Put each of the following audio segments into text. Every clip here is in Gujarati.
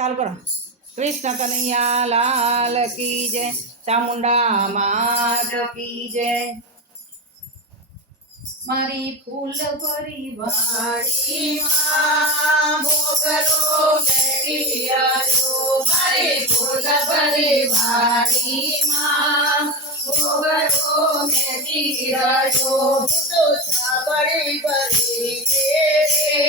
ચાલુ કરો. કૃષ્ણ કનૈયા લાલ કી જય, ચામુંડા માત કી જય. મારી ફૂલ ભરી વાડીમાં મોગરો બેઠી આજો, મારી ફૂલ ભરી વાડીમાં મોગરો બેઠી આજો. તો સાબળી ભરી રે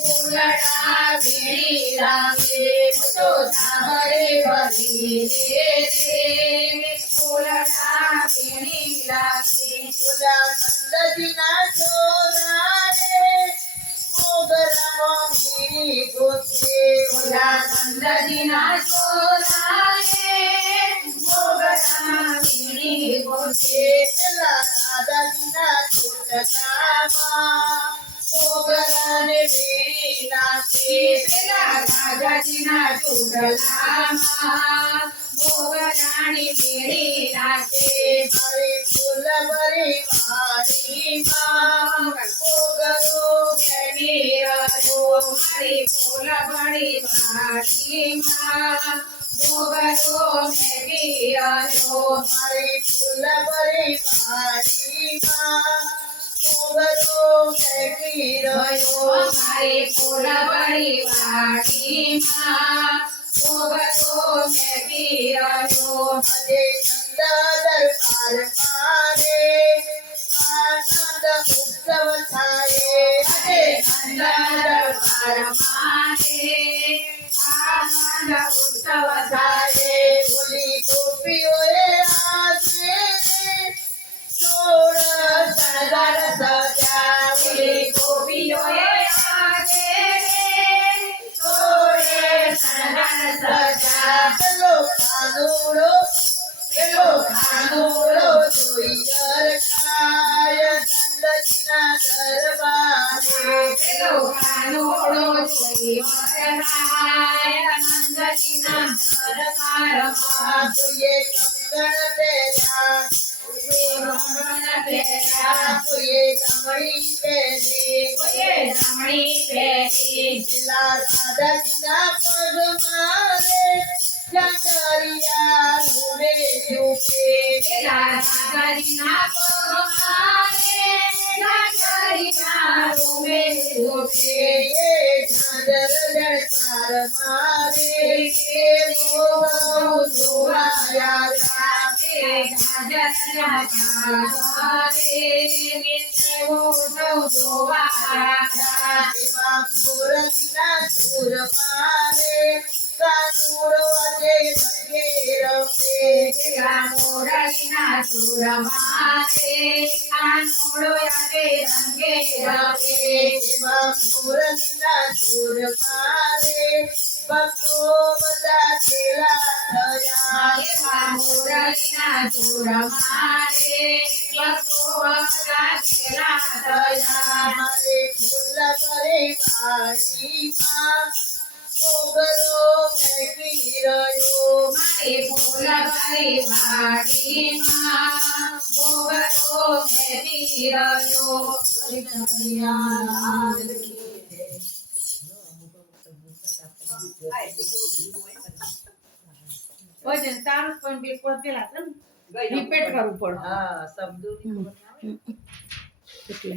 ફૂલડા વીણી લાગે, તો સાબળી ભરી રે ફૂલડા વીણી લાગે. નંદજીના છોરા રે મોગરામાં વીણી ગોતે, નંદજીના છોરા રે મોગરામાં વીણી ગોતે. પેલા રાધાજીના છોટકામાં મોગરાને વીણી નાખે, પેલા રાજાજીના ચોટલામાં મોગરાની વીણી નાખે. મારી ફૂલ ભરી વાડીમાં મોગરો બેઠી રહ્યો, મારી ફૂલ ભરી વાડીમાં મોગરો બેઠી રહ્યો. મારી ફૂલ ભરી વાડીમાં મોગરો બેઠી રહ્યો. મારી ફૂલ ભરી વાડીમાં મોગરો બેઠી રહ્યો. આજે નંદ દરબાર મારે આનંદ ઉત્સવ થાય, આજે નંદ દરબાર મારે આનંદ ઉત્સવ થાય. બોલી ગોપીઓએ આજે સોળ શણગાર સજાવી, ગોપીઓએ આજે સોળે શણગાર સજા. પેલો કાનુડો જોઈ રખાય નંદજીના દરબારે, પેલો કાનુડો જોઈ વરરાય નંદજીના દરબારમાં. કોઈએ કંગણ પહેર્યા, કંગણ પહેર્યા, કોઈએ કમળી પહેરી, કોઈએ રમણી પહેરી. પેલા રાધાજીના પગમાં રે ઝાંઝરિયા રૂડે ઝૂકે, પેલા રાજાજીના પગમાં ઝાંઝરિયા રૂમે ઝૂકે. એ ઝાંઝર જળકાર મારે કે મોગરો જોવાયા ઝાંઝરિયા જોવાયા. એવા મોરલીના સૂર મારે કાનુડો આજે રંગે રમે, પેલા મોરલીના સુર મારે કાનુડો આજે રંગે રમે. એવા મોરલીના સૂર મારે ભક્તો બધા ખેલા થયા, એવા મોરલીના સુર મારે ભક્તો બધા ઘેરા થયા. મારે ફૂલ ભરી વાડીમાં મોગરો બેઠી રહ્યો, મારી ફૂલ ભરી વાડીમાં મોગરો બેઠી રહ્યો. વજન સારું પણ બે કોણ પેલા છે ને રિપીટ કરવું પડે. હા શબ્દો એટલે